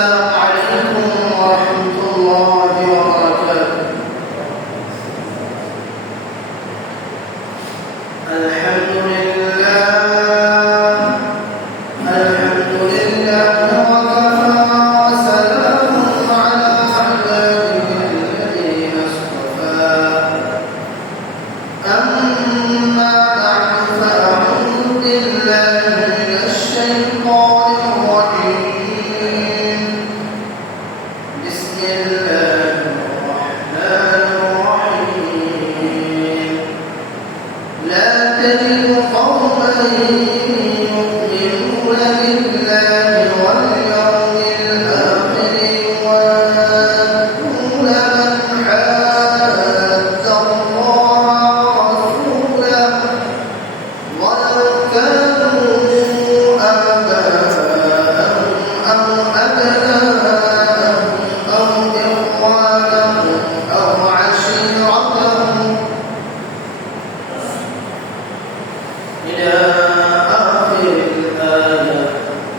السلام عليكم ورحمة الله وبركاته. الحمد لله وكفى وسلام على عباده الذين اصطفى. أما بعد فأعوذ بالله من الشيطان الرجيم. بسم الله الرحمن الرحيم. لا تجد قوما يؤمنون بالله واليوم الآخر يوادون من حاد الله ورسوله ولو كانوا آباءهم أو أبناءهم أو إخوانهم أو عشيرتهم إلى آخر الآية.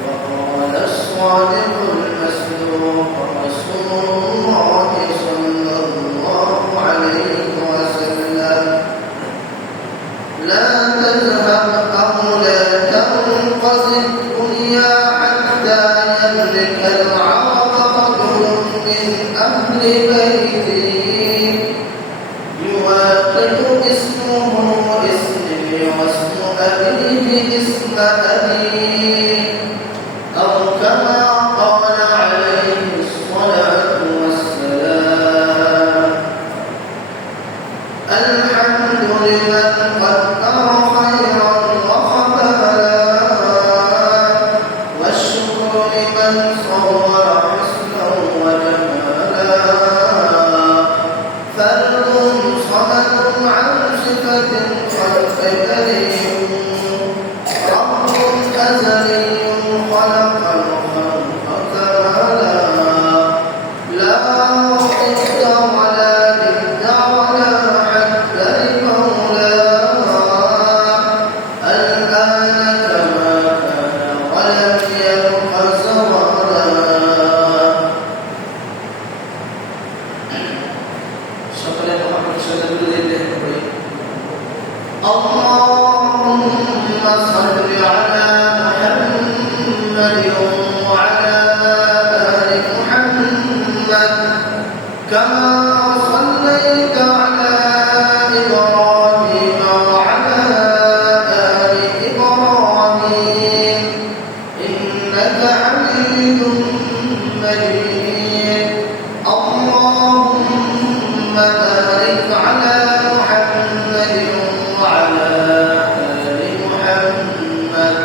وقال الصادق المصدوق رسول الله صلى الله عليه وسلم: لا تذهب أو لا تنقضي الدنيا حتى يملك العرب رجل من أهل بيته يوافق اسمه اسمي واسم أبيه اسم أبيه، أو كما قال عليه الصلاة والسلام: الحمد لمن قدر خيرا وخبلا، والشكر لمن صور حسنا وجمالا. فرد صمد عن صفة الخلق بديع، رب أزلي خلق الخلق كمالا. لا ضد ولا ند ولا حد لمولاه، الآن كما كان ولم يبق زوالا. সকলে মোহাম্মদ সাল্লাল্লাহু আলাইহি ওয়া সাল্লাম اللهم صل على محمد وعلى آل محمد كما صليت على إبراهيم وعلى آل إبراهيم إنك حميد مجيد. اللهم بارك على محمد وعلى آل محمد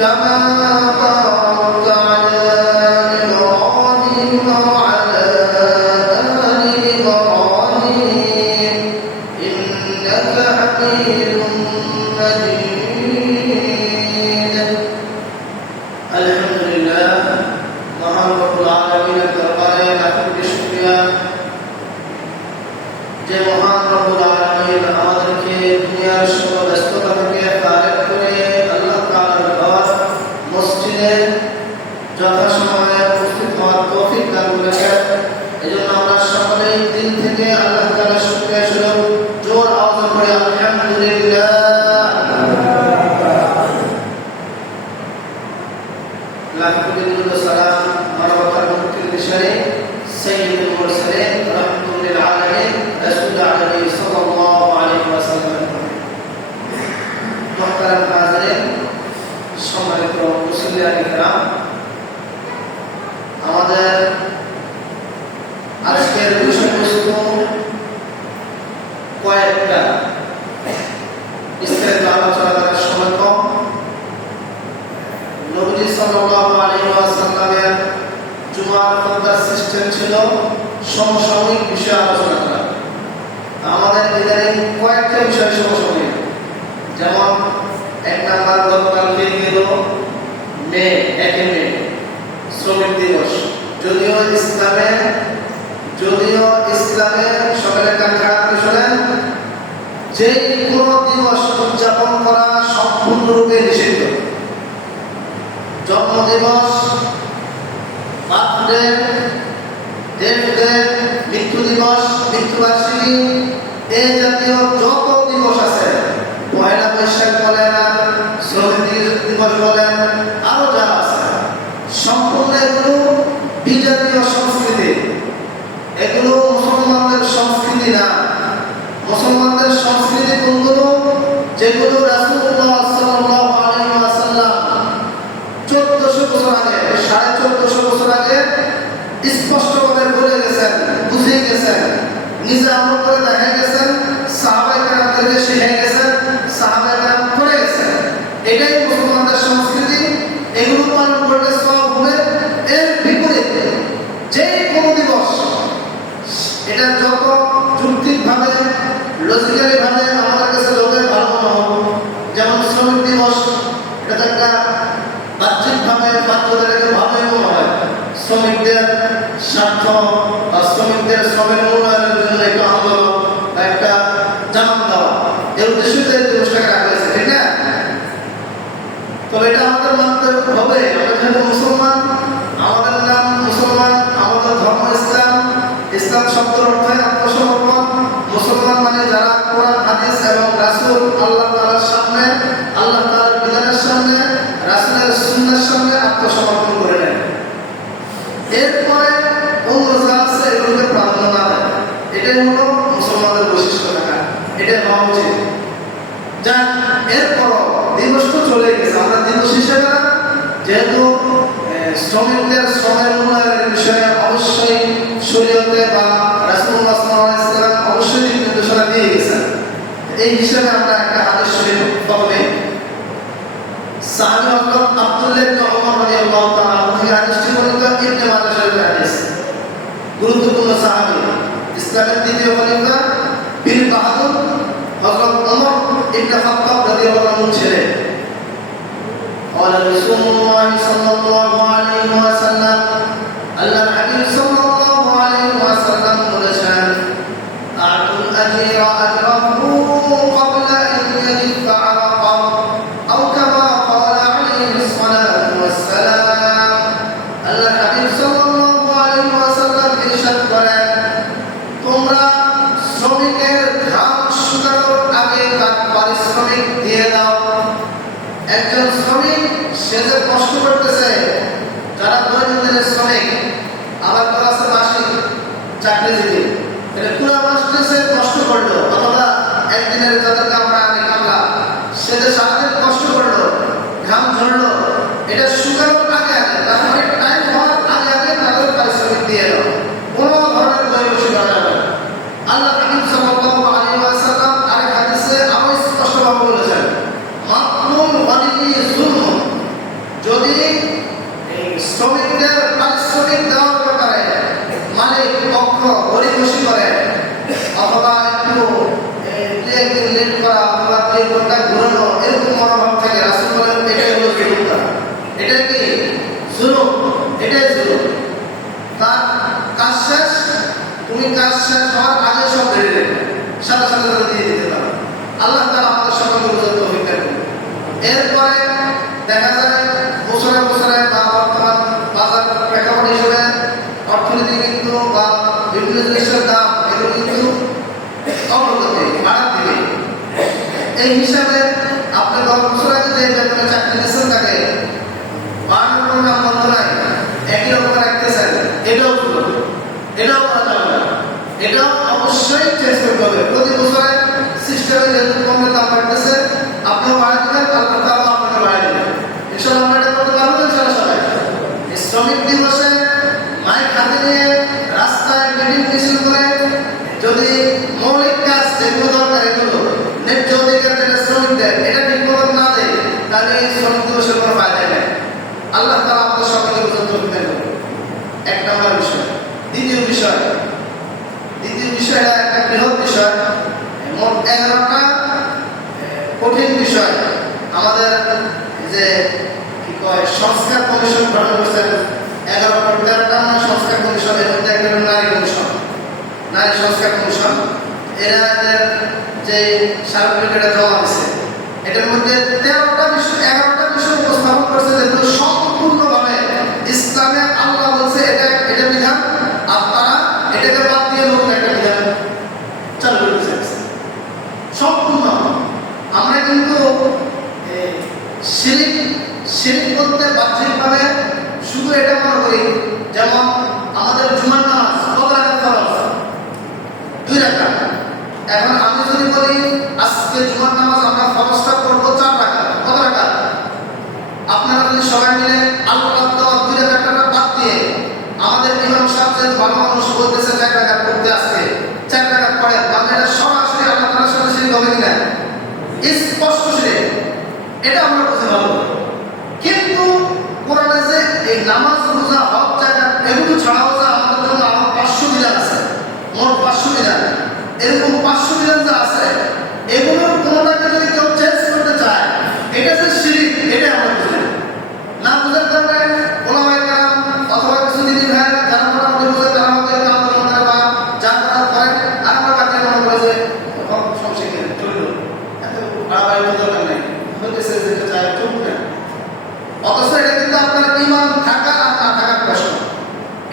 كما باركت على إبراهيم وعلى آل إبراهيم إنك حميد مجيد. الحمد لله মহান রব্বুল আলামিনের দরবারে লাখ কোটি শুকরিয়া যে মহান রব্বুল আলামিন আমাদেরকে দুনিয়ার সব ব্যস্ততা থেকে ফারেক করে আল্লাহ তাআলার ঘর মসজিদে যথাসময়ে উপস্থিত হওয়ার তৌফিক দান করেছেন। এজন্য আমরা সকলেই দিল থেকে আল্লাহ তাআলার শুকরিয়া স্বরূপ জোর আওয়াজ করে আলহামদুলিল্লাহ। লাখ কোটি দুরূদ সালাম মানবতার মুক্তির দিশারি সাইয়্যিদুল মুরসালিন রাহমাতুল লিল আলামিন রাসূল আলাইহি সাল্লাল্লাহু আলাইহি ওয়াসাল্লাম। মুহতারাম হাজিরিন, সম্মানিত মুসলিয়ান কিরাম, আমাদের আজকের বিষয়বস্তু কয়েকটা, বিস্তারিত আলোচনা করার সময় কম। নবী সাল্লাল্লাহু আলাইহি ওয়াসাল্লামের জুমার খুতবার সিস্টেম ছিল সমসাময়িক বিষয় আলোচনা করা। আমাদের ইদানিং কয়েকটা বিষয় সমসাময়িক, যেমন এক নাম্বার গতকালকে গেল মে 1 মে শ্রমিক দিবস। যদিও ইসলামে সকালে কাঙ্ক্ষা শোনেন যে কোনো দিবস উদযাপন করা সম্পূর্ণরূপে নিষিদ্ধ। জন্মদিবস, বার্থডে, ডেথ ডে, মৃত্যু দিবস, মৃত্যুবার্ষিকী, এই জাতীয় যত দিবস আছে, পয়লা বৈশাখ বলেন, শ্রমিক দিবস বলেন, আরো যা আছে, সম্পূর্ণ এগুলো বিজাতীয় সংস্কৃতি। এগুলো মুসলমানদের সংস্কৃতি না। মুসলমানদের সংস্কৃতি কোনগুলো? যেগুলো রাসূলুল্লাহ সাল্লাল্লাহু আলাইহি ওয়াসাল্লাম 1400 বছর আগে, 1450 বছর আগে স্পষ্টভাবে বলে গেছেন, বুঝিয়ে গেছেন, নিজে আমল করে দেখা গেছেন, সাহাবায়ে কেরামদেরকে শিখিয়ে গেছেন, সাহাবায়ে কেরাম করে গেছেন। এটাই মুসলমানদের সংস্কৃতি। এগুলো পালন করলে সওয়াব হবে। এর বিপরীতে যে কোনো দিবস, এটা যত যৌক্তিকভাবে, লজিক্যালিভাবে আমাদের কাছে লোকের ভালো মনে হবে, যেমন শ্রমিক দিবস, এটা একটা বাহ্যিকভাবে বাচ্চাদেরকে ভালোই মনে হয়, শ্রমিকদের স্বার্থ বা শ্রমিকদের শ্রমের মূল্যায়নের জন্য একটা আন্দোলন বা একটা জানান দেওয়া, এই উদ্দেশ্যে এই দিবসটাকে রাখা হয়েছে, ঠিক না? তবে এটা আমাদের মানতে হবে। আমরা যেহেতু মুসলমান, আমাদের নাম মুসলমান, আমাদের ধর্ম ইসলাম। ইসলাম শব্দের অর্থ আত্মসমর্পণ। মুসলমান মানে যারা কোরআন, হাদিস এবং রাসূল, আল্লাহ তাআলার সামনে, আল্লাহ তাআলার বিধানের সামনে, রাসূলের সুন্নাহর সামনে আত্মসমর্পণ করে নেয়। এরপরে অন্য যা আছে এগুলোকে প্রাধান্য না দেয়। এটাই হলো মুসলমানদের বৈশিষ্ট্য থাকা। এটাই হওয়া উচিত। যাক, এরপর দিবস তো চলে গেছে। আমরা দিবস হিসেবে না, যেহেতু শ্রমিকদের শ্রমের মূল্যায়নের বিষয়ে অবশ্যই শরীয়তে বা রাসূলুল্লাহ সাল্লাল্লাহু আলাইহি ওয়াসাল্লাম অবশ্যই নির্দেশনা দিয়ে গেছেন। এই হিসেবে আমরা একটা হাদিস শরীফ পড়বে। সাহাবী হযরত আব্দুল্লাহ ইবনে ওমর রাদিয়াল্লাহু তাআলা থেকে হাদিসটি বর্ণিত, ইবনে মাজাহ শরীফের হাদিস। গুরুত্বপূর্ণ সাহাবী, ইসলামের দ্বিতীয় খলিফা বীর বাহাদুর হযরত ওমর ইবনে খাত্তাব রাদিয়াল্লাহু আনহু ছিলেন। قال رسول الله صلى الله عليه وسلم, আল্লাহর হাবিব সাল্লাল্লাহু আলাইহি ওয়াসাল্লাম বলেছেন, আতুল আজীরা আজরাহু ক্বাবলা আন ইয়ালিফা আরাকাহ, আও কামা ক্বালা আলাইহি সালাতু ওয়াসসালাম। আল্লাহর হাবিব সাল্লাল্লাহু আলাইহি ওয়াসাল্লাম ইরশাদ করেন, তোমরা শ্রমিকের ঘাম শুকানোর আগে তার পারিশ্রমিক দিয়ে দাও। একজন শ্রমিক, সে যে কষ্ট করতেছে, যারা দৈনন্দিনের শ্রমিক, আবার তারা আছে মাসিক চাকরিজীবী, এটা পুরো মাসে সে কষ্ট করলো, অথবা একদিনের যাদেরকে আমরা আনি কামলা, সে যে সারাদিন কষ্ট করলো, ঘাম ঝরলো, এটা শুকানোর আগে আগে, তার অনেক টাইম হওয়ার আগে আগে তাদের পারিশ্রমিক দিয়ে দাও। কোনো ধরনের বৈবসী করা যাবে না। আল্লাহ হাবিব সাল্লাল্লাহু আলাইহি ওয়াসাল্লাম আরেক হাদিসে আরো স্পষ্টভাবে বলেছেন, মাতলুল ওয়ালিই যুলম, যদি শ্রমিকদের পারিশ্রমিক দেওয়ার ব্যাপারে মালিক পক্ষ গরিবসী করে, অথবা একটু একদিন লেট করা, অথবা 2 ঘন্টা ঘুরানো, এরকম মনোভাব থাকে, রাসূল বলেন এটাই হলো জুলুম। এটা কি জুলুম? এটাই জুলুম। তার কাজ শেষ, তুমি কাজ শেষ হওয়ার আগে সব বেড়ে দেবে, সাথে সাথে দিয়ে দিতে পারো। আল্লাহ তাআলা আমাদের সকলকে বুঝার তৌফিক দান করুন। এরপরে দেখা যায় বছরে বছরে বা বর্তমান বাজার প্রেক্ষাপট হিসেবে অর্থনীতি কিন্তু বা বিভিন্ন জিনিসের দাম এগুলো কিন্তু অগ্রগতি বাড়ার দিকে। এই হিসাবে আপনি 10 বছর আগে যে বেতনে চাকরি নিচ্ছেন তাকে বাড়ানোর কোনো নাম বন্ধ নাই, একই রকম রাখতেছেন, এটাও ভুল, এটাও করা যাবে না। এটাও অবশ্যই চেঞ্জ করতে হবে। প্রতি বছরে সিস্টেমে যেহেতু কমে দাম বাড়তেছে, আপনিও বাড়াই দিবেন, আল্লাহ তাআলা আপনাকে বাড়াই দিবেন। ইনশাআল্লাহ আমরা এটা করতে পারবো ইনশাআল্লাহ সবাই। শ্রমিক দিবসে মাইক হাতে নিয়ে রাস্তায় মিটিং মিছিল করে যদি মৌলিক কাজ যেগুলো দরকার, এগুলো ন্যায্য অধিকার যেটা শ্রমিকদের, এটা ঠিক মতো না দেয়, তাহলে এই শ্রমিক দিবসের কোনো ফায়দা নেই। আল্লাহ তাআলা আমাদের সকলকে বুঝার তৌফিক দান করুন। এক নম্বর বিষয়। দ্বিতীয় বিষয়টা একটা বৃহৎ বিষয়, মোট 11টা কঠিন বিষয়। আমাদের যে কি কয় সংস্কার কমিশন গঠন করেছেন, 11-13টা সংস্কার কমিশন, এর মধ্যে একটা নারী কমিশন, নারী সংস্কার কমিশন। এরা যে সার্টিফিকেটটা জমা দিচ্ছে, এটার মধ্যে 11টা বিষয় উপস্থাপন করছে, যেগুলো সম্পূর্ণভাবে ইসলামে আল্লাহ বলছে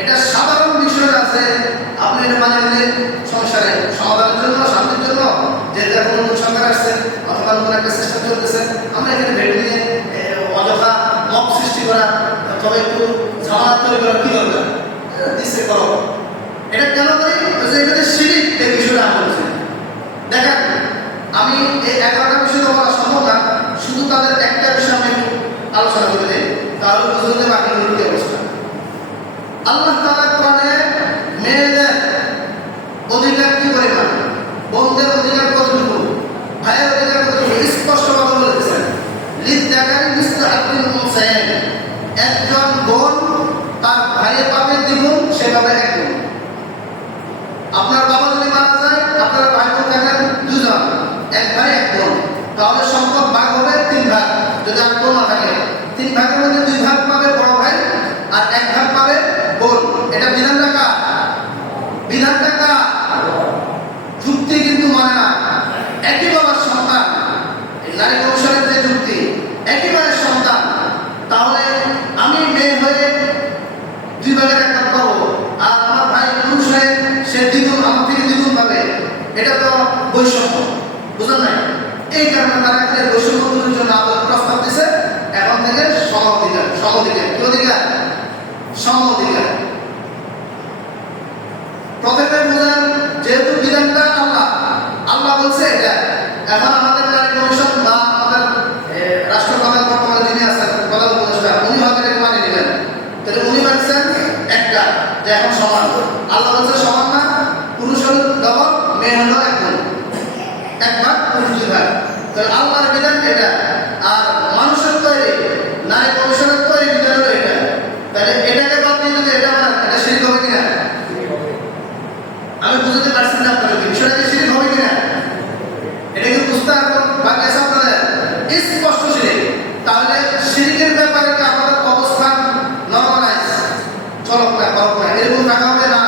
এটা সাধারণ বিষয় আছে। আপনি এটা মানে সংসারে সমাধানের জন্য, শান্তির জন্য, যে দেখুন নতুন সরকার আসছে অথবা নতুন একটা সিস্টেম চলতেছে, আমরা এখানে ভেট নিয়ে অযথা মব সৃষ্টি করা, তবে একটু ঝামেলা তৈরি করা কি দরকার? দিচ্ছে করো। এটা কেন করি? এখানে শিরিক এই বিষয়টা আমি বলছি। দেখেন, আমি এই 11টা বিষয় তো বলা সম্ভব না, শুধু তাদের একটা বিষয় আমি আলোচনা করে দিই, তাহলে বুঝতে বাকিগুলোর কি অবস্থা। আল্লাহ তাআলা কোরআনে মেয়েদের অধিকার কি পরিমাণ, বোনদের অধিকার কতটুকু, ভাইয়ের অধিকার কতটুকু স্পষ্টভাবে বলেছেন। লিযযাকারি মিসলু হাজ্জিল উনসায়াইন, একজন বোন তার ভাইয়ে পাবে দ্বিগুণ, সে পাবে এক গুণ। আপনার বাবা যদি মারা যায়, আপনার ভাই বোন থাকেন দুজন, এক ভাই এক বোন, তাহলে সম্পদ ভাগ হবে 3 ভাগ। যদি আর বোন না থাকে, 3 ভাগের মধ্যে 2 ভাগ পাবে বড় ভাই আর 1 ভাগ পাবে বোন। এটা বিধান টাকা, বিধান টাকা যুক্তি কিন্তু মানে না। একই বাবার সন্তান, নারী কমিশনের যে যুক্তি, একই মায়ের সন্তান, তাহলে আমি মেয়ে হয়ে 2 ভাগের 1 ভাগ পাবো, আর আমার ভাই পুরুষ হয়ে সে দ্বিগুণ, আমার থেকে দ্বিগুণ পাবে। এটা তো বৈষম্য, বুঝলেন না? এই কারণে তারা এখানে বৈষম্য দূরের জন্য আদালত প্রস্তাব দিছে, এখন থেকে সম-অধিকার, সম-অধিকার, কি অধিকার? সম-অধিকার। প্রথমে বুঝেন, যেহেতু বিধানটা আল্লাহ বলছে এটা, এখন আমাদের নারী কমিশন বা আমাদের রাষ্ট্রপ্রধান বর্তমানে যিনি আছেন প্রধান উপদেষ্টা, উনি হয়তো এটাকে মানিয়ে নেবেন। তাহলে উনি বলছেন একটা, যে এখন সমান। আল্লাহ বলছে সমান না, পুরুষ হল ডবল, মেয়ে হল 1 গুণ, 1 ভাগ পুরুষ 2 ভাগ। তাহলে আল্লাহর বিধান এটা, আর মানুষের তৈরি নারী কমিশনের তৈরি বিধান হলো এটা। তাহলে এটাকে বাদ দিয়ে যদি এটা বানান, এটা শিরক হবে কিনা? আমি বুঝতে পারছি না আপনাদের বিষয়টা কি শিরক হবে কিনা? এটা কি বুঝতে বাকি আছে আপনাদের? স্পষ্ট শিরক। তাহলে শিরকের ব্যাপারে কি আমাদের অবস্থান নরমালাইজ, চলক না করক না এরকম থাকা হবে না,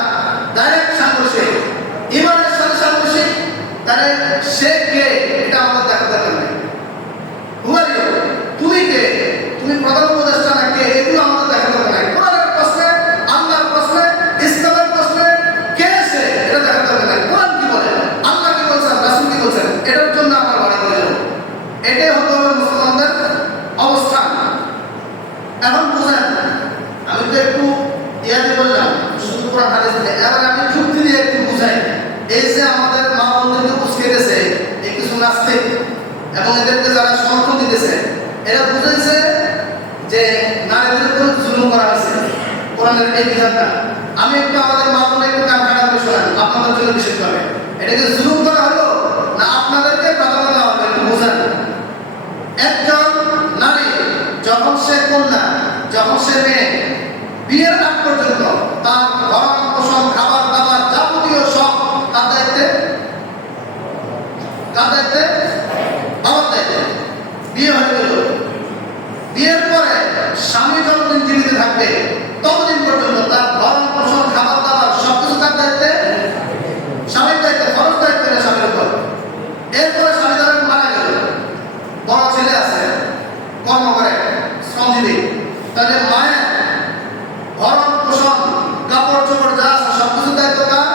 ডাইরেক্ট সাংঘর্ষিক, ইমানের সাথে সাংঘর্ষিক। তাহলে সে কে এটা আমাদের দেখা দরকার নেই। হুয়ারিও, তুমি কে? তুমি প্রধান উপদেষ্টা না কে? এগুলো আমাদের দেখা দরকার নাই। কোরআনের প্রশ্নে, আল্লাহর প্রশ্নে, ইসলামের প্রশ্নে কে সে এটা দেখা দরকার নাই। কোরআন কি বলে, আল্লাহ কি বলছেন, রাসূল কি বলছেন, এটার জন্য আমরা লড়াই করে যাব। এটাই হলো মুসলমানদের অবস্থান। এখন বুঝেন, আমি তো একটু ইয়াতে বললাম শুধু কোরআন হাদিস দিয়ে, এবার আমি যুক্তি দিয়ে একটু বুঝাই। এই যে আমাদের মা বোনদেরকে উস্কে দিয়েছে এই কিছু নাস্তিক এবং এদেরকে যারা সমর্থন দিতেছে, এরা বুঝেছে যে নারীদের উপর জুলুম করা হয়েছে কোরআনের এই বিধানটা। আমি একটু আমাদের মা বোনের একটু কান খাড়া করে শোনান, আপনাদের জন্য বিশেষ করে এটাকে জুলুম করা হলো না আপনাদেরকে প্রাধান্য দেওয়া হবে, একটু বোঝান। একজন নারী যখন সে কন্যা, যখন সে মেয়ে, বিয়ের আগ পর্যন্ত তার ভরণ পোষণ, খাবার দাবার যাবতীয় সব কার দায়িত্বে? কার দায়িত্বে? বাবার দায়িত্বে। বিয়ে হয়ে গেল, বিয়ের পরে স্বামী যতদিন জীবিত থাকবে ততদিন পর্যন্ত তার ভরণ পোষণ, খাবার দাবার সবকিছু কার দায়িত্বে? স্বামীর দায়িত্বে, ফরজ দায়িত্ব না স্বামীর উপর। এরপরে স্বামী ধরেন মারা গেল, বড় ছেলে আছে, কর্ম করে, শ্রমজীবী, তাহলে মায়ের ভরণ পোষণ, কাপড় চোপড় যা আছে সবকিছু দায়িত্ব কার?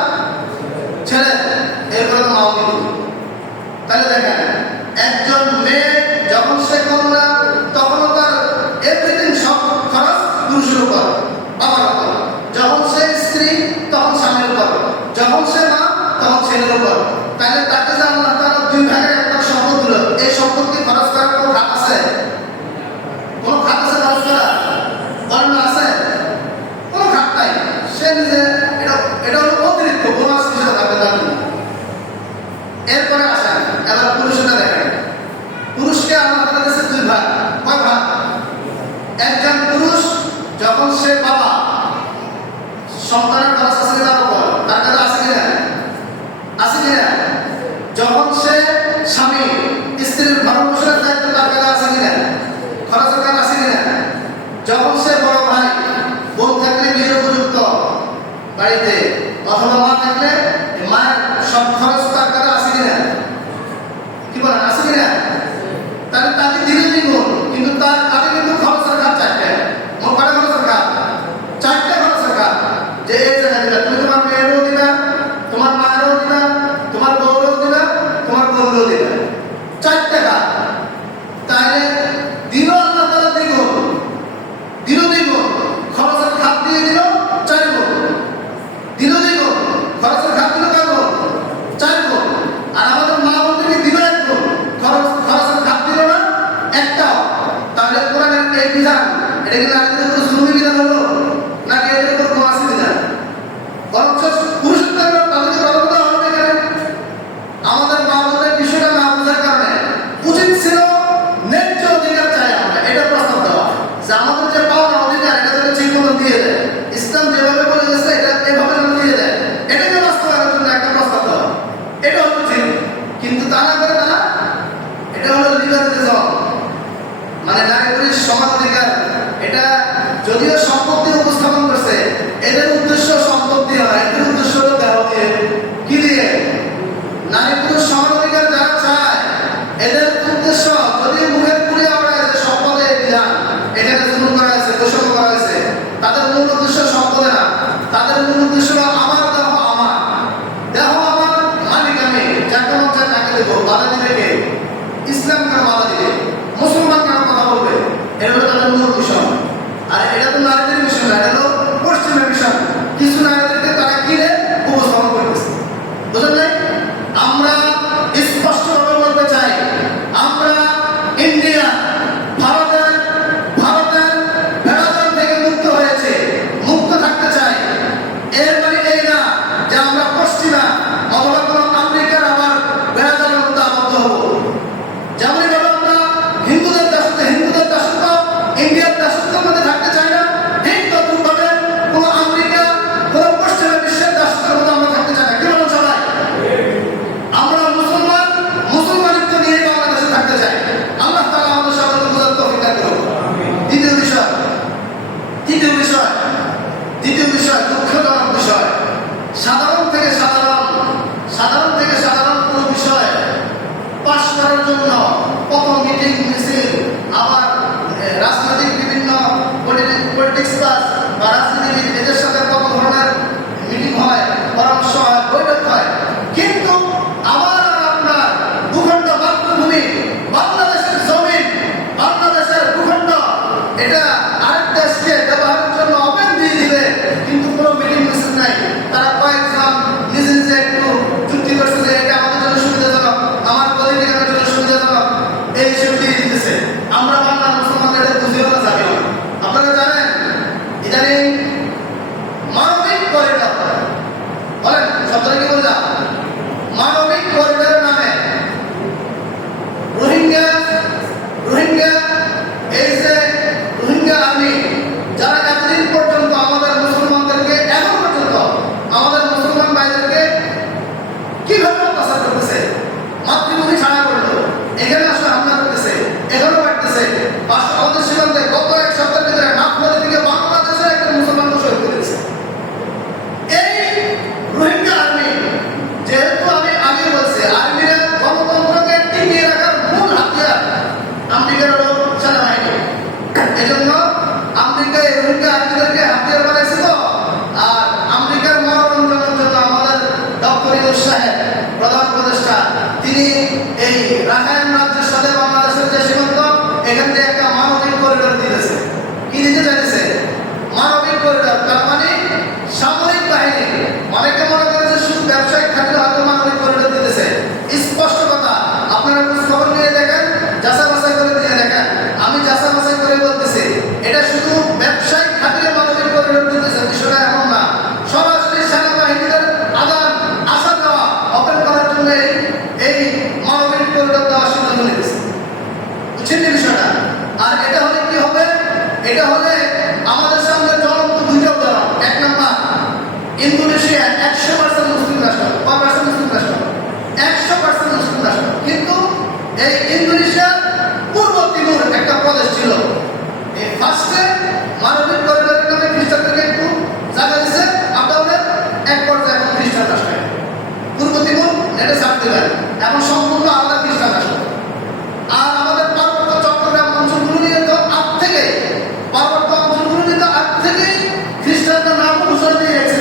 ছেলে। এরপরে তো মাও কিন্তু। তাহলে দেখেন, একজন মেয়ে যখন সে কন্যা, তখনও তার এভরিথিং সব খরচ পুরুষের উপর, বাবার উপর। যখন সে স্ত্রী, তখন স্বামীর উপর। যখন সে মা, তখন ছেলের উপর। তাহলে তাকে যে আল্লাহ তাআলা 2 ভাগের 1 ভাগ সম্পদ দিল, এই সম্পদ কি খরচ করার কোনো খাত আছে? কোনো খাত আছে খরচ করা? বলেন না আছে? কোনো খাত নাই। সে নিজে এটা হলো অতিরিক্ত বোনাস হিসেবে থাকবে তার জন্য। এরপরে আসেন, এবার পুরুষটা দেখেন। পুরুষকে আল্লাহ তাআলা দিয়েছে 2 ভাগ। কয় ভাগ? একজন পুরুষ যখন সে বাবা, সন্তানের খরচ আছে তার উপর, তার কাছে আছে কিনা? আছে কিনা? যখন সে স্বামী, স্ত্রীর ভরণ পোষণের দায়িত্ব তার কাছে আছে কিনা? খরচের কাজ আছে কিনা? যখন সে বড় ভাই, বোন থাকলে বিয়ের উপযুক্ত বাড়িতে, অথবা মা থাকলে মায়ের সব খরচ তার কাছে আছে কিনা? কি বলেন, আছে কিনা? তাহলে তাকে দিলে দ্বিগুণ, কিন্তু তার কাছে কিন্তু খরচের কাজ 4টা। মোট কয়টা খরচের কাজ? 4টা খরচের কাজ। যে এই জায়গায় দিলা, তুমি তোমার মেয়েরও দিলা, তোমার মায়েরও দিলা, তোমার বউরও দিলা, তোমার বোনরও দিলা, 4টা খাত। তাহলে দিল আল্লাহ তাআলা দ্বিগুণ, দিল দ্বিগুণ, খরচের খাত দিয়ে দিল 4 গুণ, দিল দ্বিগুণ, খরচের খাত দিল কয় গুণ? 4 গুণ। আর আমাদের মা বোনদেরকে দিল 1 গুণ, খরচের খাত দিল না একটাও। তাহলে কোরআনের এই বিধান, এটা কি নারীদের উপর জুলুমি বিধান হলো নাকি এদের উপর কোয়াসি বিধান? বরঞ্চ পুরুষদের তাদেরকে প্রাধান্য দেওয়া হবে এখানে। আমাদের মা বোনদের বিষয়টা না বোঝার কারণে উচিত ছিল ন্যায্য অধিকার চাই আমরা, এটা প্রস্তাব দেওয়া যে আমাদের যে পাওনা অধিকার এটা যেন ঠিক মতো দিয়ে দেয়। ইসলাম যেভাবে বলে গেছে এটা এভাবে যেন দিয়ে দেয়, এটাকে বাস্তবায়নের জন্য একটা প্রস্তাব দেওয়া, এটা হলো ঠিক। কিন্তু তা না করে তারা এটা হলো লিবারেলিজম, মানে নারী পুরুষ সমান অধিকার। এটা যদিও সম্পত্তি উপস্থাপন করছে, এদের উদ্দেশ্য সম্পত্তি হয়, এদের উদ্দেশ্য হলো দেহ দিয়ে, কি দিয়ে? নারী পুরুষ সমান অধিকার যারা চায় এদের উদ্দেশ্য যদি মুখের পুড়ে আমরা যে সম্পদে বিধান এখানে জুলুম করা হয়েছে, বৈষম্য করা হয়েছে, তাদের মূল উদ্দেশ্য সম্পদে না, তাদের মূল উদ্দেশ্য হলো আমার দেহ আমার, দেহ আমার, মালিক আমি, যাকে মন চায় তাকে দেবো। বাধা দিবে কে? ইসলাম কেন বাধা দিবে? মুসলমান কেন কথা বলবে? এটা হলো তাদের মূল বিষয়। আর এটা তো নারীদের বিষয় না, এটা হলো পশ্চিমের বিষয়। কিছু নারীদেরকে তারা কিনে উপস্থাপন করতেছে, বুঝলেন নাই? আমরা স্পষ্টভাবে বলতে চাই, আমরা ইন্ডিয়া ভারতের ভেড়াচাল থেকে মুক্ত হয়েছে, মুক্ত থাকতে চাই। এর মানে এই না যে আমরা পশ্চিমা অথবা কোনো আমেরিকার আবার ভেড়াচালের মধ্যে আবদ্ধ হবো। যেমনই ভাবে আমরা হিন্দুদের দাসত্ব ইন্ডিয়ার দাসত্বের মধ্যে থাকতে চাই না, ঠিক তদ্রুপভাবে কোনো আমেরিকা, কোনো পশ্চিমা বিশ্বের দাসত্বের মধ্যে আমরা থাকতে চাই না। কি বলেন সবাই? আমরা মুসলমানিত্ব নিয়ে বাংলাদেশে থাকতে চাই। আল্লাহ তাআলা আমাদের সকলকে বোঝার তৌফিক দান করুন। দ্বিতীয় বিষয় দুঃখজনক বিষয়, সাধারণ থেকে সাধারণ কোনো বিষয় পাশ করার জন্য কত মিটিং মিছিল, আবার রাজনৈতিক বিভিন্ন পলিটিক্স ক্লাস বা রাজনীতিবিদ এদের সাথে কত ধরনের মিটিং হয়, পরামর্শ হয়, বৈঠক হয়, কিন্তু আমার আর আপনার ভূখণ্ড, মাতৃভূমি, বাংলাদেশের জমিন, বাংলাদেশের ভূখণ্ড, এটা আরেক দেশকে ব্যবহারের জন্য ওপেন দিয়ে দিবে, কিন্তু কোনো মিটিং মিছিল নাই। তারা কয়েকজন নিজে একটু চুক্তি করছে যে এটা আমাদের জন্য সুবিধাজনক, আমার পলিটিক্যালের জন্য সুবিধাজনক, এই হিসেবে দিয়ে দিতেছে। আমরা বাংলা মুসলমানদের এটা বুঝিও না, জানিও না। আপনারা জানেন ইদানিং মানবিক করিডর, বলেন শব্দটা কি বললাম? মানবিক করিডরের নামে রোহিঙ্গা এই যে রোহিঙ্গা আর্মি, যারা এতদিন পর্যন্ত আমাদের মুসলমানদেরকে, এখন পর্যন্ত আমাদের মুসলমান ভাইদেরকে কিভাবে অত্যাচার করতেছে, মাতৃভূমি ছাড়া করলো, এখানে আসলে হামলা করতেছে, এখানেও বাড়তেছে। আমাদের সীমান্তে গত 1 সপ্তাহের ভিতরে নাগপুরের দিকে বাংলাদেশের একটা মুসলমানকে শহীদ করে দিয়েছে এই রোহিঙ্গা আর্মি। যেহেতু আমি আগে বলছি, আর্মিরা গণতন্ত্রকে টিকিয়ে রাখার মূল হাতিয়ার আমেরিকার হলো সেনাবাহিনী। এজন্য আমেরিকা এই রোহিঙ্গা আর্মিদেরকে হাতিয়ার বানাইছিল। আর আমেরিকার মনোরঞ্জনের জন্য আমাদের ডক্টর ইউনূস সাহেব, প্রধান উপদেষ্টা, তিনি এই রাখাইন রাজ্যের সাথে বাংলাদেশের যে সীমান্ত, এখান থেকে একটা মানবিক করিডর দিতেছে। কি দিতে চাইতেছে? মানবিক করিডর। তার মানে সামরিক বাহিনী, অনেকে মনে করে যে শুধু ব্যবসায়িক খাতিরে হয়তো মানবিক করিডর দিতেছে। স্পষ্ট কথা, আপনারা খবর নিয়ে দেখেন, যাচাই বাছাই করে দিয়ে দেখেন। আমি যাচাই বাছাই করে বলতেছি, এটা শুধু ব্যবসায়িক খাতিরে মানবিক করিডর দিতেছে, বিষয়টা এমন না। সরাসরি সেনাবাহিনীদের আসা দেওয়া ওপেন করার জন্য এই মানবিক করিডর দেওয়ার সিদ্ধান্ত নিয়েছে, বুঝছেন বিষয়টা? আর এটা হলে কি হবে? এটা হলে আমাদের সামনে জ্বলন্ত 2টা উদাহরণ। 1 নম্বর, ইন্দোনেশিয়া 100% মুসলিম রাষ্ট্র, 100% মুসলিম রাষ্ট্র, 100% মুসলিম রাষ্ট্র, কিন্তু এই ইন্দোনেশিয়ার পূর্ব তিমুর একটা প্রদেশ ছিল। এই ফার্স্টে মানবিক করিডরের নামে খ্রিস্টানদেরকে একটু জায়গা দিচ্ছে, আপনাদের এক পর্যায়ে এখন খ্রিস্টান রাষ্ট্র। পূর্ব তিমুর নেটে ছাড় দিলেন, এখন সম্পূর্ণ আলাদা খ্রিস্টান রাষ্ট্র। আর আমাদের পার্বত্য চট্টগ্রাম অঞ্চলগুলো নিয়ে তো আগ থেকে খ্রিস্টানদের নাম ঘোষণা দিয়ে গেছে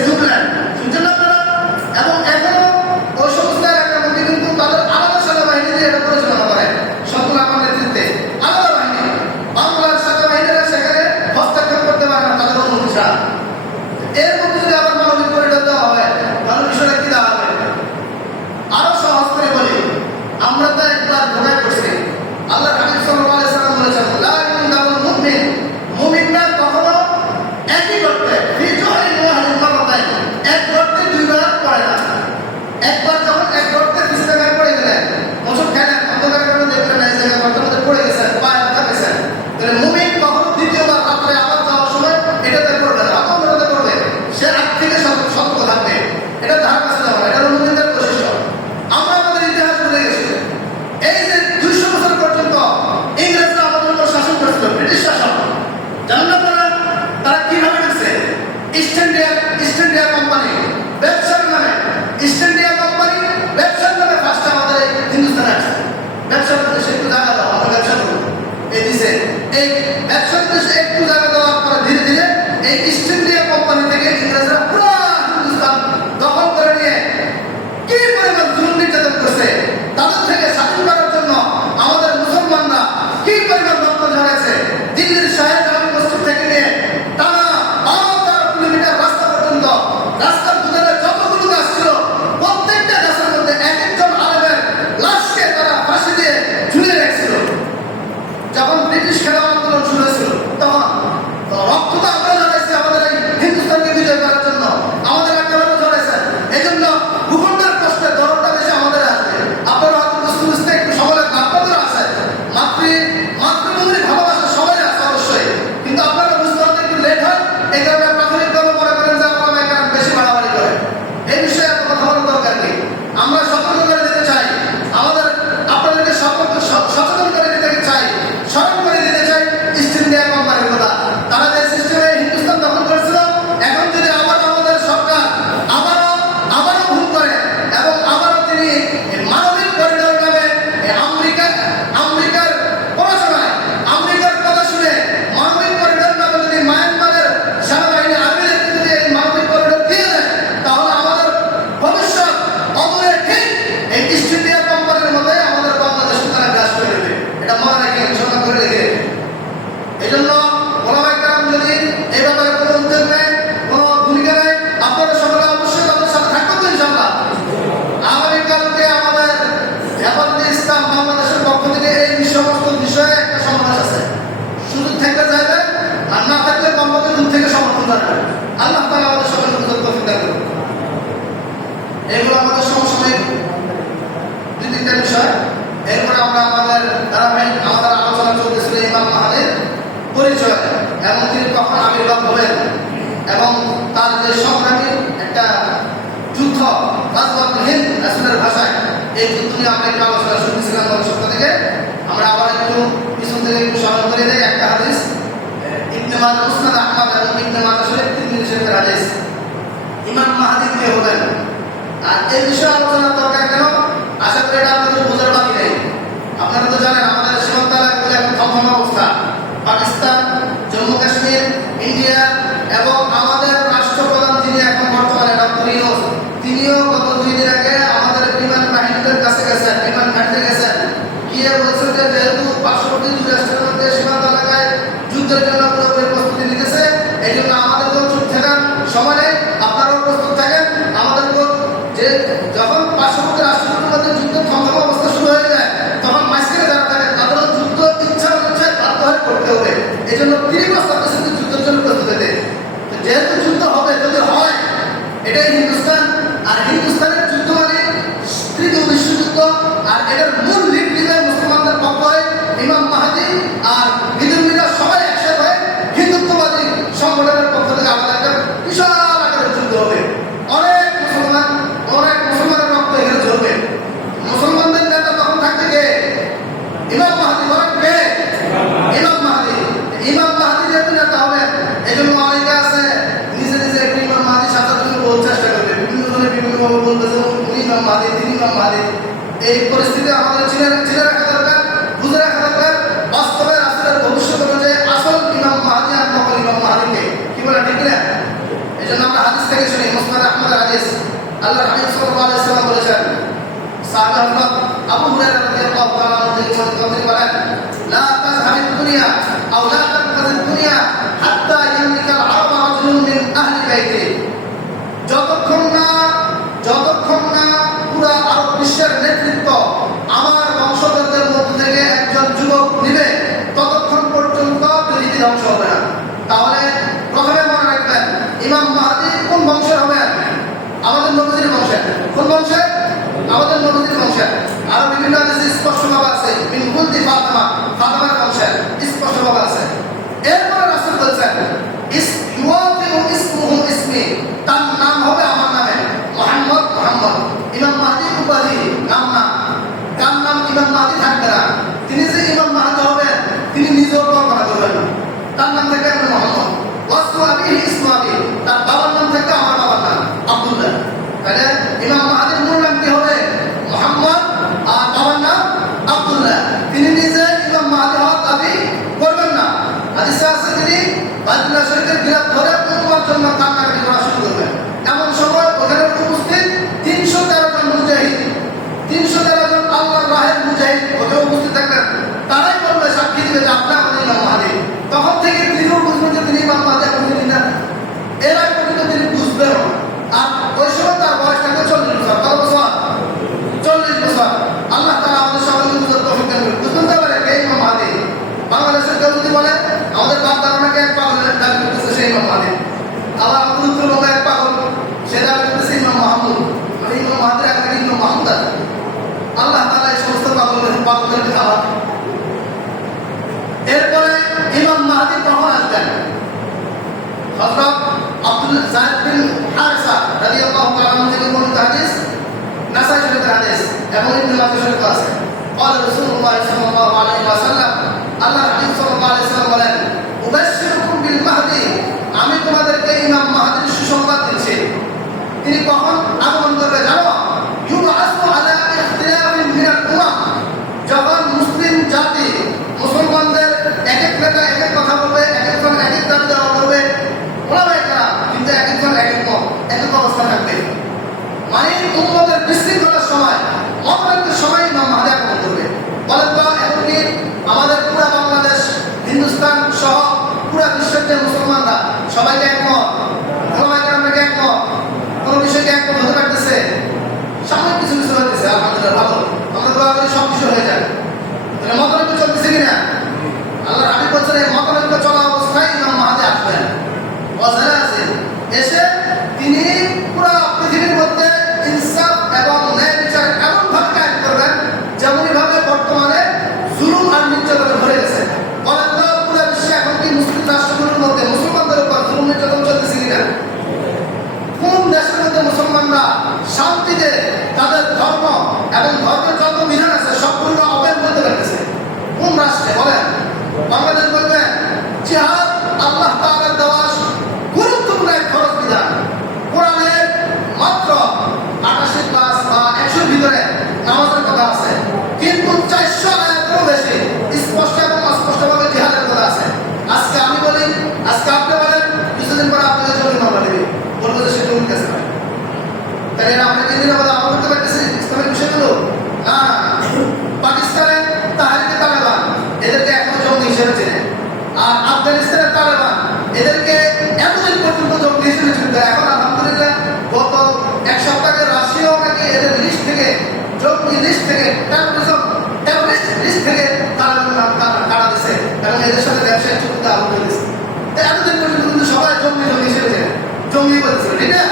আল্লাহ তাআলা আমাদের সকলকে বুঝার তৌফিক দান করুন। এগুলো আমাদের সমসাময়িক দুই তিনটা বিষয়। এরপরে আমরা আমাদের ধারাবাহিক আমাদের আলোচনা চলতেছিল ইমাম মাহাদির পরিচয় এবং তিনি কখন আবির্ভাব হবেন এবং তার যে সংগ্রামী একটা যুদ্ধ গাজওয়াতুল হিন্দ রাসূলের ভাষায়, এই যুদ্ধ নিয়ে আমরা একটু আলোচনা শুনতেছিলাম গত সপ্তাহ থেকে। আমরা আবার একটু পিছন থেকে একটু স্মরণ করে দেই একটা হাদিস, ইবনে মাজাহ মুসনাদ আহমদ এবং ইবনে মাজাহ শরীফ তিরমিজি শরীফের হাদিস। ইমাম মাহদী কে হবেন আর এই বিষয়ে আলোচনা দরকার কেন? আশা করি এটা আপনাদের বোঝার বাকি নেই। আপনারা তো জানেন আমাদের সীমান্ত এলাকাগুলো এখন থমথমে অবস্থা। পাকিস্তান, জম্মু কাশ্মীর, ইন্ডিয়া এবং আমাদের রাষ্ট্রপ্রধান যিনি এখন বর্তমানে ডক্টর ইউনূস, তিনিও গত 2 দিন আগে আমাদের বিমান বাহিনীদের কাছে গেছেন, বিমান ঘাঁটিতে গেছেন, গিয়ে বলছেন যে যেহেতু পার্শ্ববর্তী দুই রাষ্ট্রের মধ্যে সীমান্ত এলাকায় যুদ্ধের জন্য পুরোপুরি প্রস্তুতি নিতেছে, এই জন্য আমাদেরকেও চুপ থাকার সময় নেই, আপনারাও প্রস্তুত থাকেন। আমাদেরকেও যে যখন পার্শ্ববর্তী রাষ্ট্রগুলোর মধ্যে যুদ্ধ থমথমে অবস্থা শুরু হয়ে যায়, তখন মাঝখানে যারা থাকে তাদেরও যুদ্ধ ইচ্ছা অনুযায়ী বাধ্য হয়ে করতে হবে। এই জন্য তিনি প্রস্তাব করেছেন যুদ্ধের জন্য প্রস্তুত হতে। যেহেতু যুদ্ধ হবে, যদি হয় এটাই হিন্দুস্তান, আর হিন্দুস্তানের যুদ্ধ মানে তৃতীয় বিশ্বযুদ্ধ, আর এটার মূল লিড দিবে মুসলমানদের পক্ষ হয়ে ইমাম মাহদী আর বিধর্মীরা সবাই একসাথে হয়ে হিন্দুত্ববাদী সংগঠনের পক্ষ থেকে আমাদের একটা বিশাল আকারের যুদ্ধ হবে। অনেক মুসলমানের রক্ত এখানে ঝরবে। মুসলমানদের নেতা তখন থাকতে কে? ইমাম মাহদী। বলেন কে? ইমাম মাহদী। ইমাম মাহদী যেহেতু নেতা হবেন, এই জন্য অনেকে আছে নিজে নিজে একটি ইমাম মাহদী সাজার জন্য বহু চেষ্টা করবে, বিভিন্ন জনে বিভিন্নভাবে বলতেছে উনি ইমাম মাহদী, তিনি ইমাম মাহদী। এই পরিস্থিতি আমাদের চিনে রাখা দরকার, বুঝে রাখা দরকার। বাস্তবে রাসূলের ভবিষ্যৎ অনুযায়ী আসল ইমাম মাহদী আর নকল ইমাম মাহদীকে কি বলে, ঠিক না? এই জন্য আমরা হাদিস থেকে শুনি, মুসনাদ আহমদের হাদিস। আল্লাহর হাবিব সাল্লাল্লাহু আলাইহি ওয়াসাল্লাম বলেছেন, সাহাবা হযরত আবু হুরায়রা রাদিয়াল্লাহু তাআলা আনহু থেকে তিনি বলেন, লা তাযহাবিদ দুনিয়া আও লা তানফাযিদ দুনিয়া হাত্তা ইয়ামলিকা আল-আরব রাজুলুন মিন আহলি বাইতি। যতক্ষণ না পুরো আরব বিশ্বের নেতৃত্ব আমার বংশধরদের মধ্যে থেকে একজন যুবক নিবে, ততক্ষণ পর্যন্ত পৃথিবী ধ্বংস হবে না। তাহলে প্রথমে মনে রাখবেন, ইমাম মাহদী কোন বংশের হবেন? আমাদের নবীর বংশের। কোন বংশের? আমাদের নবীর বংশের। আরো বিভিন্ন হাদিসে স্পষ্টভাবে আছে মিন কুলতি ফাতিমা, ফাতিমার বংশের স্পষ্টভাবে আছে। এরপরে রাসূল বলেছেন, ইসওয়াতিউ ইসমুহু ইসমি, তার নাম হবে আমার নামে, মুহাম্মদ মুহাম্মদ। ইমাম মাহদী উপাধি, নাম না, তার নাম ইমাম মাহদী থাকবে না। তিনি যে ইমাম মাহদী হবেন তিনি নিজেও কল্পনা করবেন না। তার নাম থাকবে মুহাম্মদ। ওয়াসফু আবিহি ইসমু আবি, তার বাবার নাম থাকবে আমার বাবার নাম আব্দুল্লাহ। তাহলে ইমাম মাহদীর মূল নাম কি হবে? মুহাম্মদ, আর বাবার নাম আব্দুল্লাহ। তিনি নিজে ইমাম মাহদী হওয়ার দাবি করবেন না। হাদিসে আছে তিনি বাইতুল্লাহ শরীফের গিলাফ ধরে উম্মার জন্য কান্নাকাটি করা শুরু করবেন। এমন সময় ওখানে উপস্থিত 313 জন মুজাহিদ, 313 জন আল্লাহর রাহের মুজাহিদ ওখানে উপস্থিত থাকবেন। তারাই বলবে, সাক্ষী দিবে যে আপনি আমাদের ইমাম মাহদী। তখন থেকে তিনিও বুঝবেন যে তিনি ইমাম মাহদী, আপনি তিনি না। এর আগে পর্যন্ত তিনি বুঝবেন। আর ওই সময় তার বয়স থাকবে 40 বছর। কত বছর? 40 বছর। আল্লাহ তাআলা আমাদের সকলকে বুঝার তৌফিক দান করুন। বুঝতে পারে কে ইমাম মাহদী? বাংলাদেশের কেউ যদি বলে আমাদের বাপ দাদাকে এক পাগলের দাবি করতেছে সেই ইমাম মাহদী, আবার আমাদের উত্তরবঙ্গে এক পাগল সে দাবি করতেছে ইমাম মাহমুদ। মানে ইমাম মাহদীর আগে ইমাম মাহমুদ আছে। আল্লাহ তাআলা এই সমস্ত পাগলদেরকে খাওয়া। এরপরে ইমাম মাহদী কখন আসবেন? হযরত আব্দুল্লাহ যায়েদ বিন হারিসা রাদিয়াল্লাহু তাআলা আনহু থেকে বর্ণিত হাদিস, নাসাই শরীফের হাদিস এবং ইবনে মাজাহ শরীফে আছে। قال رسول الله صلى الله عليه وسلم, আল্লাহর হাবিব সাল্লাল্লাহু আলাইহি ওয়াসাল্লাম বলেন, উবাশশিরুকুম বিল মাহদী, আমি তোমাদেরকে ইমাম মাহদীর সুসংবাদ দিচ্ছি। তিনি কখন আগমন করবে জানো? ইউবাসু আলা ইখতিলাফিন মিনাল উমাম, যখন মুসলিম জাতি মুসলমানদের এক এক নেতা এক এক কথা বলবে, এক একজন এক এক দাবি দেওয়া করবে, ওলামায়ে কেরাম, কিন্তু এক একজন এক এক মত, এক এক অবস্থা থাকবে। মানে উম্মতের বিশৃঙ্খলার সময়, মতভেদের সময় ইমাম মাহদী আগমন করবে। বলেন তো এখন কি আমাদের পুরো বাংলাদেশ, হিন্দুস্তান সহ পুরো বিশ্বের যে মুসলমানরা সবাইকে একমত? ওলামায়ে কেরামকে একমত? কোন বিষয়কে একমত হতে পারতেছে? সাময়িক কিছু কিছু হতেছে, আলহামদুলিল্লাহ ভালো। আমরা দোয়া করি সব কিছু হয়ে যায়। তাহলে মতভেদ চলতেছে কিনা? আল্লাহর হাবিব বলছেন এই মতভেদ চলা অবস্থায় ইমাম মাহদী আসবেন। ওয়াজালাসি, শান্তিতে তাদের ধর্ম এবং ধর্মের যত বিধান আছে সবগুলো অবৈধ করতে পারতেছে। কোন রাষ্ট্রে বলেন? বাংলাদেশ বলবেন জিহাদ আল্লাহ তাআলার দেওয়া গুরুত্বপূর্ণ এক ফরজ বিধান। কোরআনে মাত্র 88 ক্লাস বা 100 ভিতরে নামাজের কথা আছে, কিন্তু 400 আয়াতেরও বেশি স্পষ্ট এবং অস্পষ্টভাবে জিহাদের কথা আছে। আজকে আমি বলি, আজকে আপনি বলেন, কিছুদিন পরে আপনাদের জমি মামলা নেবে, বলবো যে সে জমি কাছে পায়। তাই এরা আমরা কি দিনে বলে আমল করতে পারতেছি ইসলামের বিষয়গুলো? না। পাকিস্তানে তাহরিকে তালেবান এদেরকে এখনো জঙ্গি হিসেবে চেনে, আর আফগানিস্তানের তালেবান এদেরকে এতদিন পর্যন্ত জঙ্গি হিসেবে চিনতে। এখন আলহামদুলিল্লাহ গত এক সপ্তাহে রাশিয়াও নাকি এদের লিস্ট থেকে, জঙ্গি লিস্ট থেকে, টেররিস্ট লিস্ট থেকে তালেবান নাম কাটা দিচ্ছে এবং এদের সাথে ব্যবসায়িক চুক্তি আরম্ভ হয়ে গেছে। এতদিন পর্যন্ত কিন্তু সবাই জঙ্গি হিসেবে চেনে, জঙ্গি বলতেছিল, ঠিক না?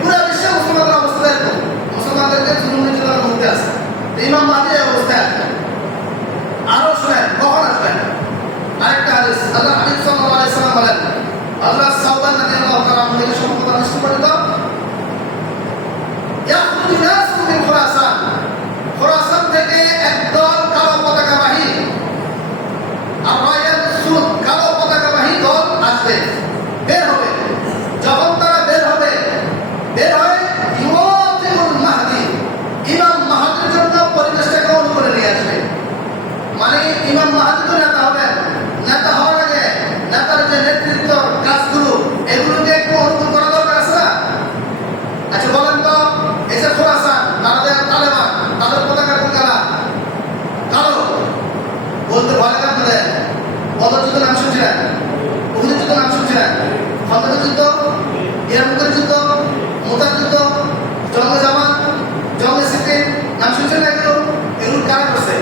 পুরো বিশ্বে মুসলমানদের অবস্থা এরকম, মুসলমানদেরকে জুলুম নির্যাতনের মধ্যে আছে। ইমাম মাহদী এই অবস্থায় আসবেন। আরো শুনেন, কখন আসবেন? আরেকটা হাদিস, আল্লাহ হাবিব সাল্লাল্লাহু আলাইহি ওয়াসাল্লাম বলেন, হযরত সাওবান রাদিয়াল্লাহু তাআলা আনহু থেকে সম্পর্ক নিশ্চিত করিল, ইয়াখরুজু নাসু মিন খুরাসান, খুরাসান থেকে একদল কালো পতাকাবাহী, আর রায়াল সুদ কালো পতাকাবাহী দল আসবে, বের হবে। যখন তারা বের হবে, বের হয়ে ইউতিউল মাহদী, ইমাম মাহদীর জন্য পরিবেশটাকে অনুকূলে নিয়ে আসবে। মানে ইমাম মাহদী তো নেতা হবেন, নেতা হওয়ার আগে নেতার যে নেতৃত্ব কাজগুলো এগুলোকে একটু অনুকূল করা দরকার আছে না? আচ্ছা বলেন তো, এই যে খোরাসান তাদের তালেবান, তাদের পতাকা কোন কালার? কালো। বলতে ভয় লাগে আপনাদের? বদর যুদ্ধের নাম শুনছিলেন? উহুদের যুদ্ধের নাম শুনছিলেন? খন্দকের যুদ্ধ, ইয়ারমুকের যুদ্ধ, মুতার যুদ্ধ, জঙ্গে জামাত, জঙ্গে সিফিন, নাম শুনছেন না এগুলো? এগুলো কারা করছে?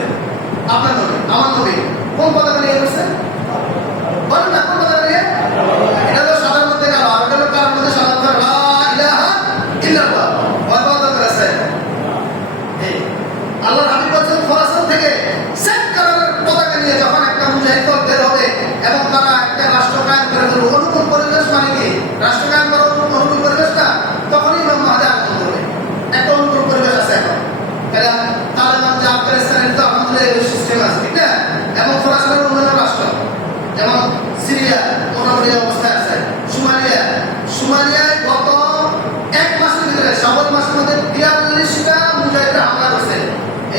আপনার নবী, আমার নবী। কোন পতাকা নিয়ে করছে? বলেন না, কোন পতাকা নিয়ে? এটা হলো সাদার মধ্যে কালো, আর এটা হলো কার মধ্যে সাদা, লা ইলাহা ইল্লাল্লাহ। ভয় পাওয়া দরকার আছে। আল্লাহর হাবিব বলেছেন খোরাসান থেকে সেম কালারের পতাকা নিয়ে যখন একটা মুজাহিদ দল বের হবে এবং তারা একটা রাষ্ট্র কায়েম করে দেবে, অনুকূল পরিবেশ মানে কি? রাষ্ট্র কায়েম করার অনুকূল পরিবেশ না, তখনই ইমাম মাহদী আগমন করবে। একটা অনুকূল পরিবেশ আছে এখন। তালেবান যে আফগানিস্তানের তো আলহামদুলিল্লাহ সিস্টেম আছে, ঠিক না? এবং খোরাসানের অন্যান্য রাষ্ট্র যেমন সিরিয়া মোটামুটি অবস্থায় আছে, সোমালিয়ায় গত এক মাসের ভিতরে, শাওয়াল মাসের মধ্যে 42টা মুজাহিদরা হামলা করছে।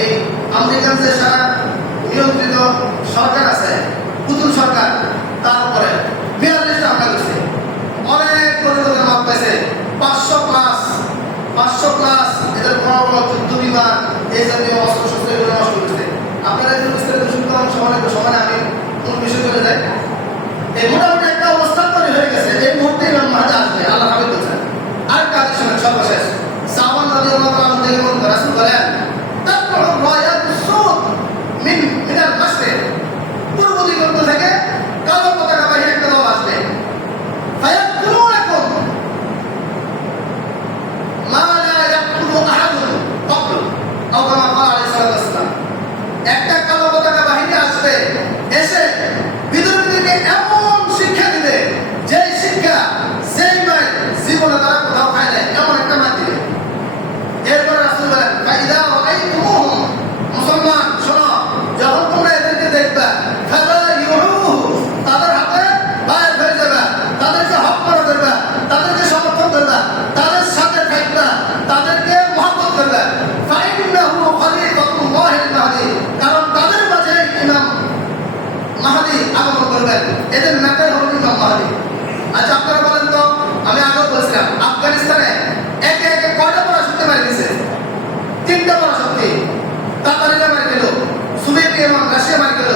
এই আমেরিকান যে সারা নিয়ন্ত্রিত সরকার আছে, পুতুল সরকার, তার উপরে 42টা হামলা করছে। অনেক পরিবর্তন মাপ পাইছে। 500 প্লাস এদের বড় বড় যুদ্ধ বিমান, এই জাতীয় অস্ত্র শস্ত্র এগুলো নষ্ট করছে। আপনারা এগুলো বিস্তারিত শুনতে হবে, সময় আমি কোন বিষয় চলে যাই। এই মোটামুটি একটা অবস্থান তৈরি হয়ে গেছে। এই মুহূর্তে ইমাম মাহদী আসবে, আল্লাহ হাবিব বলছেন। আরেকটা হাদিস শুনেন সর্বশেষ, সাওবান রাদিয়াল্লাহু তাআলা আনহু থেকে বলেন, রাসূল বলেন, তাতলু রায়াতুস সুদ মিনাল মাশরিক, পূর্ব দিগন্ত থেকে কালো পতাকাবাহী একটা দল আসবে। ফায়াকুলুনাকুম মা লা ইয়াকুলু আহাদুন ক্বাবলু, আও কামা ক্বালা আলাইহিস সালাতু ওয়াস সালাম। একটা কালো পতাকা বাহিনী আসবে, এসে বিদ্রোহীদেরকে এমন শিক্ষা দিবে, যেই শিক্ষা যেই মাইল জীবনে তারা কোথাও খায় নাই, এমন একটা মাইল দিবে। এরপরে রাসূল বলেন, ফাইদা রাআইতুমুহুম, মুসলমান শোনো, যখন তোমরা এদেরকে দেখবা, ফাবাইউহু, তাদের হাতে বায়াত হয়ে যাবে, তাদেরকে হক করা করবে, তাদেরকে সমর্থন করবে, তাদের সাথে থাকবে, তাদেরকে মহব্বত করবে। ফাইন্নাহু খলিফাতুল্লাহিল মাহদী, কারণ তাদের মাঝে ইমাম মাহদী আগমন করবেন, এদের নেতাই হবেন ইমাম মাহদী। আচ্ছা আপনারা বলেন তো, আমি আগেও বলছিলাম আফগানিস্তানে একে একে কয়টা পরাশক্তি মারি দিয়েছে? 3টা পরাশক্তি। তাতারিরা মারি গেল, সোভিয়েত ইউনিয়ন, রাশিয়া মারি গেল,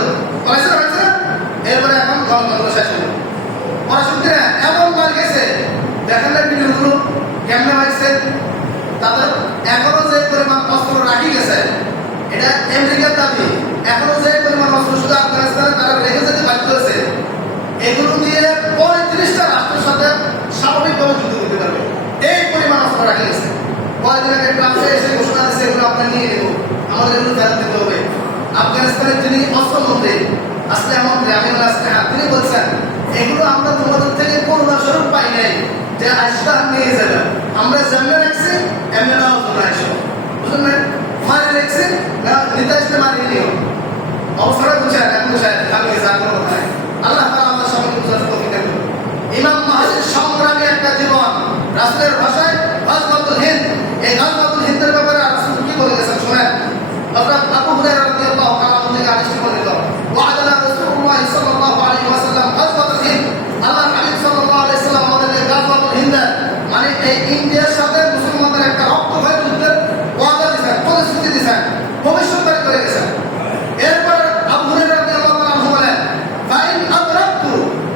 হয়েছে না? এরপরে এখন গণতন্ত্র শেষ হলো। পরাশক্তিরা এমন মারি গেছে, দেখেন না ভিডিওগুলো কেমনে মারছে। তাদের এখনো যে পরিমাণ অস্ত্র রাখি গেছে, এটা আমেরিকার দাবি, এখনো যে পরিমাণ অস্ত্র শুধু আফগানিস্তানে তারা রেখে যেতে বাধ্য হয়েছে, এগুলো দিয়ে 35টা রাষ্ট্রের সাথে স্বাভাবিকভাবে যুদ্ধ করতে পারবে। এই পরিমাণ অস্ত্র রাখি গেছে। কয়েকদিন আগে ট্রাম্পে এসে ঘোষণা দিচ্ছে, এগুলো আমরা নিয়ে নেব, আমাদের এগুলো ফেরত দিতে হবে। আফগানিস্তানের যিনি অস্ত্রমন্ত্রী আসলাম মন্ত্রী আমিনুল আসলাম, তিনি বলছেন, এগুলো আমরা তোমাদের থেকে করুণা স্বরূপ পাই নাই যে আসলাম নিয়ে যাবেন, আমরা যেমন রাখছি এমনি নির্দেশে মানিয়ে নিও। অবসরে বুঝেন, এখন বুঝেন, আমি জান কোনো কথা নাই। আল্লাহ তাআলা আমাদের সবাইকে বুঝার তৌফিক দান করুন। ইমাম মাহদির সংগ্রামী একটা জীবন, রাসূলের ভাষায় গাজওয়াতুল হিন্দ। এই গাজওয়াতুল হিন্দের ব্যাপারে রাসূল কি বলে গেছেন শুনেন। হযরত আবু হুরায়রা রাদিয়াল্লাহু তাআলা থেকে হাদিসটি বর্ণিত। ওয়া'আদানা রাসূলুল্লাহ সাল্লাল্লাহু আলাইহি ওয়াসাল্লাম গাজওয়াতুল হিন্দ। আল্লাহর হাবিব সাল্লাল্লাহু আলাইহি ওয়াসাল্লাম আমাদের এই গাজওয়াতুল হিন্দ মানে এই ইন্ডিয়ার সাথে মুসলমানদের একটা রক্তক্ষয়ী যুদ্ধের ওয়াদা দিয়েছেন, প্রতিশ্রুতি দিয়েছেন, ভবিষ্যৎবাণী করে গেছেন। এরপর আবু হুরায়রা রাদিয়াল্লাহু তাআলা বলেন, ফাইন আদরাকতু,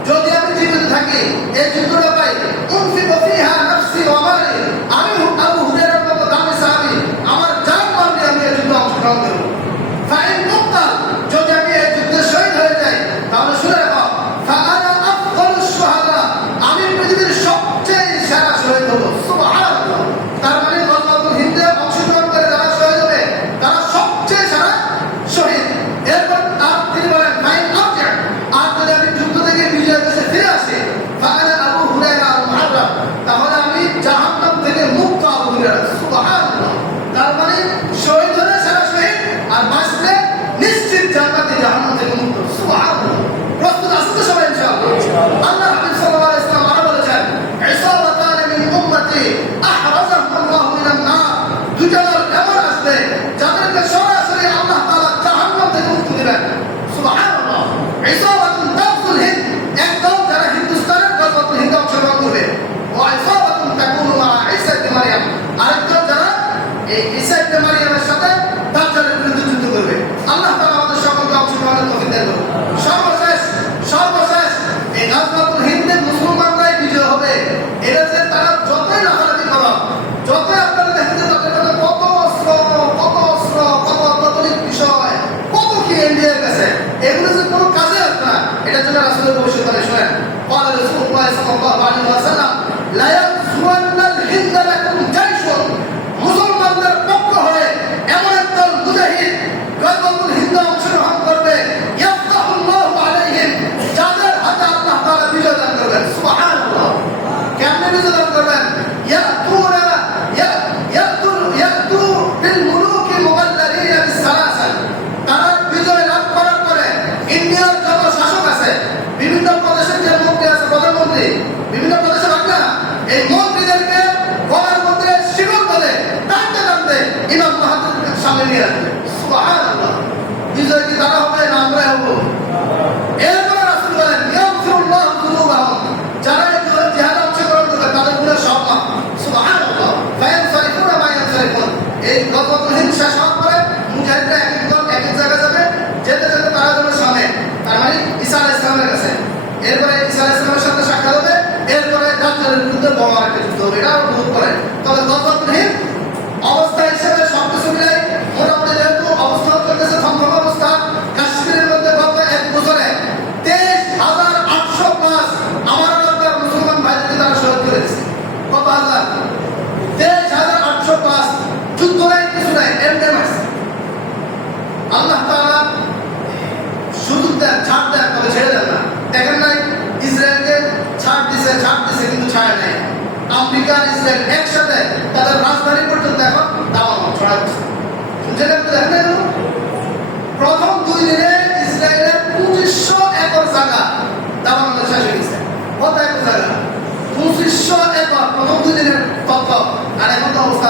যদি আমি জীবিত থাকি এই যুদ্ধটা পাই, উনফিকু ফিহা নাফসি ওয়া মালি, আমি আবু হুরায়রার মতো দামি সাহাবী আমার জান মাল দিয়ে আমি এই যুদ্ধে অংশগ্রহণ করব। ফাইন মুক্তাল, যদি আমি এই যুদ্ধে শহীদ হয়ে যাই, তাহলে শুনে রাখো, ফাআনা আফদালুশ শুহাদা, আমি পৃথিবীর সবচেয়ে সেরা শহীদ হব। সুবহানাল্লাহ। তার মানে গাজওয়াতুল হিন্দে অংশগ্রহণ করে যারা শহীদ হবে তারা সবচেয়ে সেরা শহীদ। এরপর আর তিনি বলেন, ফাইন আরজা, আর যদি আমি যুদ্ধ থেকে বিজয় দেশে ফিরে আসি, ফাআনা আবু হুরায়রা আল মুহাররাম, তাহলে আমি জাহান্নাম থেকে মুক্ত আবু হুরায়রা। সুবহানাল্লাহ। তার মানে শহীদ হলে সেরা শহীদ, আর বাঁচলে নিশ্চিত জান্নাতে, জাহান্নাম থেকে মুক্ত। সুবহানাল্লাহ। প্রস্তুত আছেন তো সবাই ইনশাআল্লাহ? আল্লাহ হাবিব সাল্লাল্লাহু আলাইহি ওয়াসাল্লাম আরো বলেছেন, ইসাবাতান মিন উম্মতি আহরাজাহুল্লাহু মিনান নার, দুইটা দল এমন আসবে যাদেরকে সরাসরি আল্লাহ তাআলা জাহান্নাম থেকে মুক্তি দিবেন। সুবহানাল্লাহ। ইসাবাতুন তাফসুল হিন্দ, একদল যারা হিন্দুস্তানের গাজওয়াতুল হিন্দে অংশগ্রহণ করবে। ওয়া ইসাবাতুন তাকুনু মা ঈসা ইবনে মারইয়াম, আরেকদল যারা এই ঈসা ইবনে মারইয়ামের সাথে দাজ্জালের বিরুদ্ধে যুদ্ধ করবে। আল্লাহ তাআলা আমাদের সকলকে অংশগ্রহণের তৌফিক দান করুন। সর্বশেষ এই গাজওয়াতুল হিন্দে মুসলমানরাই বিজয় হবে। এটা যে তারা যতই লাফালাফি করো, যতই আপনারা দেখেন যে তাদের কাছে কত অস্ত্র, কত অত্যাধুনিক বিষয়, কত কি ইন্ডিয়ার কাছে, এগুলো যে কোনো কাজে আসবে না। এটার জন্য রাসূলের ভবিষ্যৎবাণী শুনেন। ক্বালা রাসূলুল্লাহ সাল্লাল্লাহু আলাইহি ওয়াসাল্লাম, লা ইয়াযুয়ান্নাল হিন্দ লাকুম জাইশুন, মুসলমানদের পক্ষ হয়ে এমন একদল মুজাহিদ গাজওয়াতুল হিন্দে অংশগ্রহণ করবে, ইয়াফতাহুল্লাহু আলাইহিম, যাদের হাতে আল্লাহ তাআলা বিজয় দান করবেন। সুবহানাল্লাহ। কেমনে বিজয় দান করবেন? ইয়াতু বিল মুলুকি মুগাল্লালিনা বিসসালাসাল, তারা বিজয় লাভ করার পরে ইন্ডিয়ার যত শাসক আছে, বিভিন্ন প্রদেশের যে মন্ত্রী আছে, প্রধানমন্ত্রী, বিভিন্ন প্রদেশের রাজা, এই মন্ত্রীদেরকে গলার মধ্যে শিকল ধরে টানতে টানতে ইমাম মাহদির সামনে নিয়ে আসবে। সুবহানাল্লাহ। বিজয় কি তারা হবে না আমরা হব? এরপরে রাসূল বলেন, ইয়াগফিরুল্লাহু যুনুবাহুম, যারা এই জিহাদে অংশগ্রহণ করবে তাদের গুনাহ সব মাফ। সুবহানাল্লাহ। ফায়ানসারিফুনা মা ইয়ানসারিফুন, এই গাজওয়াতুল হিন্দ শেষ হওয়ার পরে মুজাহিদরা এক এক দল এক এক জায়গায় যাবে, যেতে যেতে তারা যাবে সামনে, তার মানে ঈসা আলাইহিস সালামের কাছে। এরপরে ঈসা আলাইহিস সালামের সাথে সাক্ষাৎ হবে, এরপরে দাজ্জালের বিরুদ্ধে বড় একটা যুদ্ধ হবে। এটা আরো বহুত পরে। তবে গাজওয়াতুল হিন্দ অবস্থা হিসেবে সবকিছু মিলাই মোটামুটি যেহেতু অবস্থা চলতেছে থমথমে অবস্থা, কাশ্মীরের মধ্যে গত 1 বছরে 23,800 প্লাস আমার আপনার মুসলমান ভাইদেরকে তারা শহীদ করে দিচ্ছে। কত হাজার? 23,800 প্লাস। যুদ্ধ নাই, কিছু নাই, এমনি মারছে। আল্লাহ তাআলা সুযোগ দেন, ছাড় দেন, তবে ছেড়ে দেন না। দেখেন নাই ইসরায়েলকে ছাড় দিছে কিন্তু ছাড়ে নাই। আমেরিকা আর ইসরায়েল একসাথে তাদের রাজধানী পর্যন্ত এখন দাবানো ছড়া দিচ্ছে। যেটা দেখেন নাই, প্রথম 2 দিনে ইসরায়েলের 2500 একর জায়গা দাবানো শেষ হয়ে গেছে। কত একর জায়গা? 2500 একর প্রথম 2 দিনের তথ্য। আর এখন তো অবস্থা